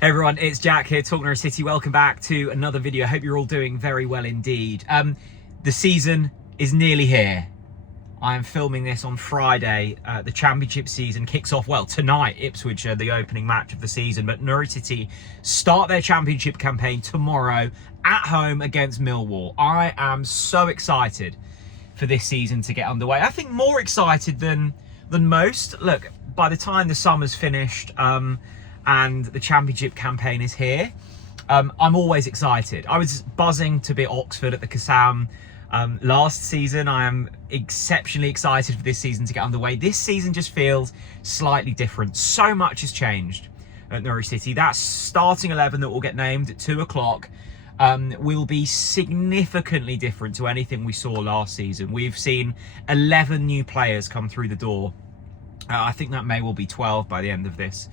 Hey everyone, it's Jack here, TalkNorwichCity. Welcome back to another video. I hope you're all doing very well indeed. The season is nearly here. I am filming this on Friday. The championship season kicks off, well, tonight. Ipswich are the opening match of the season, but Norwich City start their championship campaign tomorrow at home against Millwall. I am so excited for this season to get underway. I think more excited than most. Look, by the time the summer's finished, and the championship campaign is here, I'm always excited. I was buzzing to be at Oxford at the Kassam last season. I am exceptionally excited for this season to get underway. This season just feels slightly different. So much has changed at Norwich City. That starting 11 that will get named at 2 o'clock will be significantly different to anything we saw last season. We've seen 11 new players come through the door. I think that may well be 12 by the end of this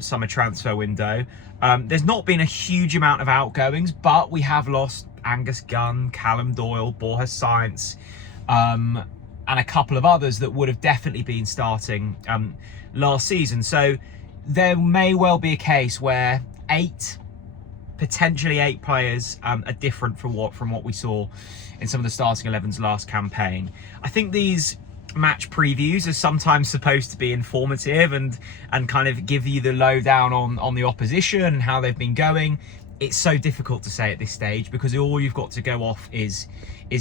summer transfer window. There's not been a huge amount of outgoings, but we have lost Angus Gunn, Callum Doyle, Borja Science, and a couple of others that would have definitely been starting last season. So there may well be a case where potentially eight players are different from what we saw in some of the starting 11s last campaign. I think these match previews are sometimes supposed to be informative and kind of give you the lowdown on the opposition and how they've been going. It's so difficult to say at this stage because all you've got to go off is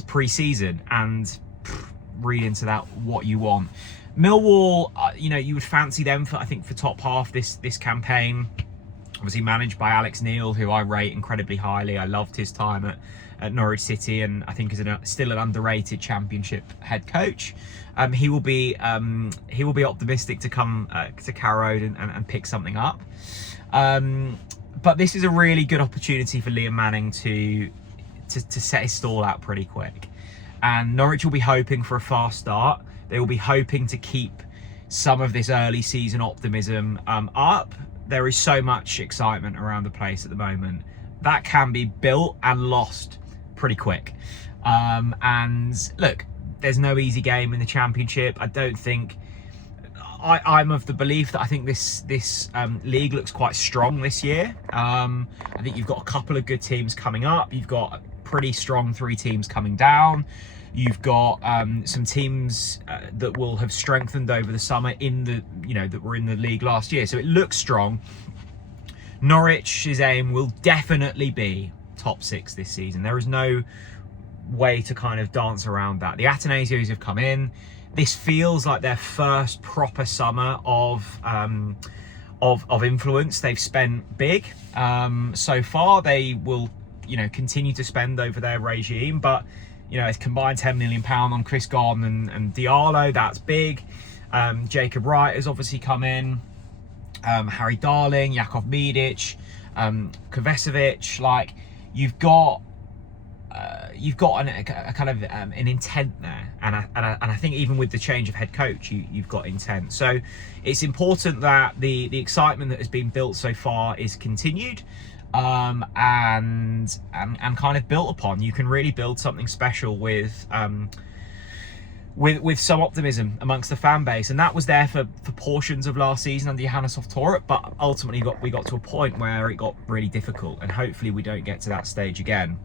pre-season and read into that what you want. Millwall, you would fancy them for top half this campaign. Obviously managed by Alex Neil, who I rate incredibly highly. I loved his time at Norwich City, and I think is still an underrated championship head coach. He will be optimistic to come to Carrow Road and pick something up. But this is a really good opportunity for Liam Manning to set his stall out pretty quick. And Norwich will be hoping for a fast start. They will be hoping to keep some of this early season optimism up. There is so much excitement around the place at the moment that can be built and lost pretty quick. And look, there's no easy game in the championship. I don't think I'm of the belief that I think this league looks quite strong this year. I think you've got a couple of good teams coming up. You've got pretty strong 3 teams coming down. You've got some teams that will have strengthened over the summer that were in the league last year. So it looks strong. Norwich's aim will definitely be top 6 this season. There is no way to kind of dance around that. The Atanasios have come in. This feels like their first proper summer of influence. They've spent big so far. They will continue to spend over their regime, but it's combined £10 million on Chris Gordon and Diallo. That's big. Jacob Wright has obviously come in. Harry Darling, Jakov Medic, Kovacevic. Like you've got a kind of an intent there, and I think even with the change of head coach, you've got intent. So it's important that the excitement that has been built so far is continued. And kind of built upon. You can really build something special with some optimism amongst the fan base, and that was there for portions of last season under Johannes Torp, but ultimately we got to a point where it got really difficult, and hopefully we don't get to that stage again.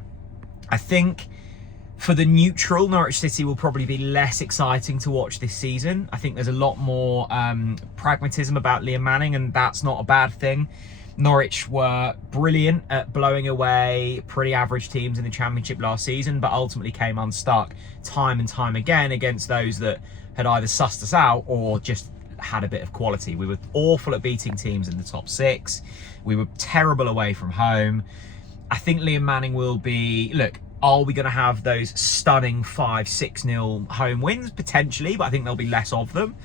I think for the neutral, Norwich City will probably be less exciting to watch this season. I think there's a lot more pragmatism about Liam Manning, and that's not a bad thing. Norwich were brilliant at blowing away pretty average teams in the championship last season, but ultimately came unstuck time and time again against those that had either sussed us out or just had a bit of quality. We were awful at beating teams in the top 6. We were terrible away from home. I think Liam Manning will be, look, are we going to have those stunning 5-6-0 home wins? Potentially, but I think there'll be less of them.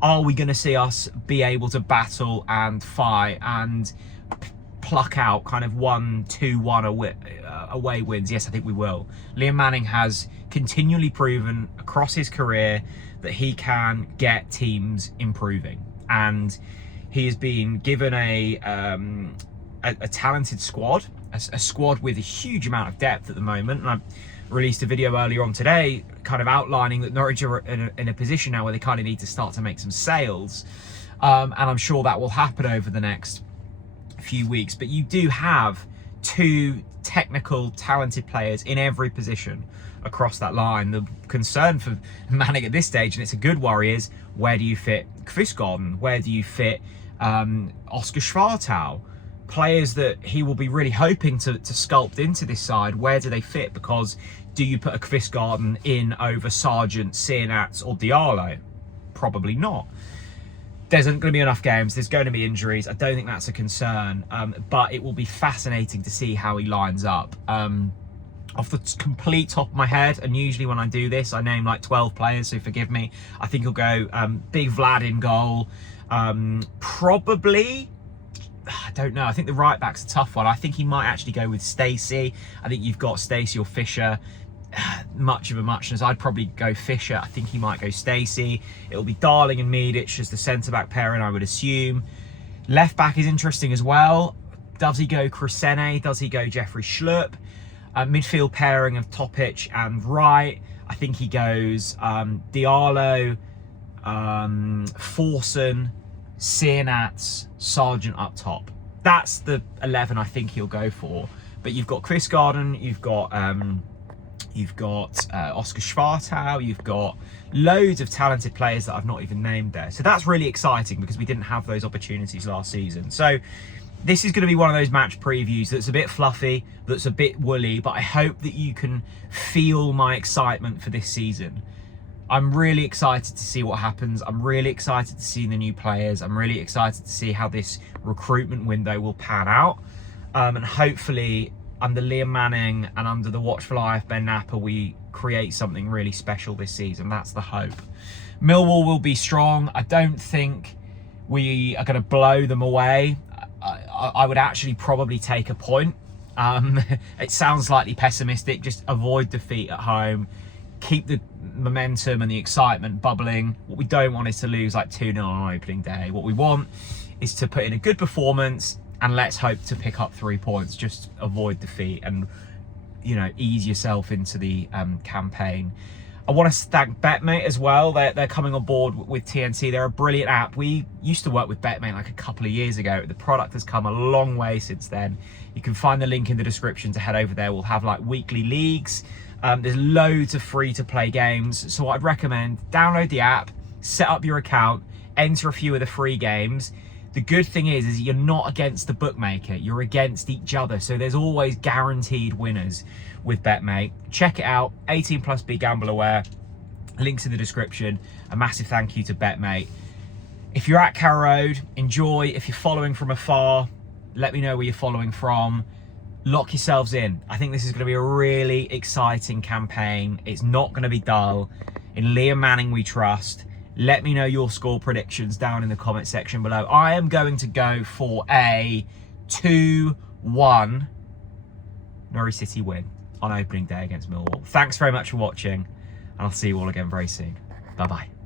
Are we going to see us be able to battle and fight and pluck out kind of 1-2-1 away wins? Yes, I think we will. Liam Manning has continually proven across his career that he can get teams improving, and he has been given a talented squad, a squad with a huge amount of depth at the moment. And I released a video earlier on today kind of outlining that Norwich are in a position now where they kind of need to start to make some sales, and I'm sure that will happen over the next few weeks, but you do have 2 technical, talented players in every position across that line. The concern for Manning at this stage, and it's a good worry, is where do you fit Kvistgaarden? Where do you fit Oscar Schwartau? Players that he will be really hoping to sculpt into this side. Where do they fit? Because do you put a Kvistgaarden in over Sargent, Sienats or Diallo? Probably not. There isn't going to be enough games. There's going to be injuries. I don't think that's a concern, but it will be fascinating to see how he lines up. Off the complete top of my head, and usually when I do this, I name like 12 players, so forgive me. I think he'll go Big Vlad in goal. Probably, I don't know. I think the right back's a tough one. I think he might actually go with Stacey. I think you've got Stacey or Fisher. Much of a muchness. I'd probably go Fisher. I think he might go Stacey. It'll be Darling and Medic as the centre-back pairing, I would assume. Left back is interesting as well. Does he go Krusene? Does he go Jeffrey Schlupp? Midfield pairing of Topic and Wright. I think he goes Diallo, Forsen, Sienats, Sargent up top. That's the 11 I think he'll go for. But you've got Kvistgaarden, you've got Oscar Schwartau, you've got loads of talented players that I've not even named there. So that's really exciting because we didn't have those opportunities last season. So this is going to be one of those match previews that's a bit fluffy, that's a bit woolly, but I hope that you can feel my excitement for this season. I'm really excited to see what happens. I'm really excited to see the new players. I'm really excited to see how this recruitment window will pan out. And hopefully under Liam Manning and under the watchful eye of Ben Napper, we create something really special this season. That's the hope. Millwall will be strong. I don't think we are going to blow them away. I would actually probably take a point. It sounds slightly pessimistic. Just avoid defeat at home. Keep the momentum and the excitement bubbling. What we don't want is to lose like 2-0 on opening day. What we want is to put in a good performance and let's hope to pick up 3 points. Just avoid defeat and, you know, ease yourself into the campaign. I want to thank BetMate as well. They're coming on board with TNT. They're a brilliant app. We used to work with BetMate like a couple of years ago. The product has come a long way since then. You can find the link in the description to head over there. We'll have like weekly leagues. There's loads of free to play games. So I'd recommend download the app, set up your account, enter a few of the free games. The good thing is you're not against the bookmaker. You're against each other. So there's always guaranteed winners with BetMate. Check it out. 18 plus, be gamble aware. Links in the description. A massive thank you to BetMate. If you're at Carrow Road, enjoy. If you're following from afar, let me know where you're following from. Lock yourselves in. I think this is going to be a really exciting campaign. It's not going to be dull. In Liam Manning we trust. Let me know your score predictions down in the comment section below. I am going to go for a 2-1 Norwich City win on opening day against Millwall. Thanks very much for watching, and I'll see you all again very soon. Bye-bye.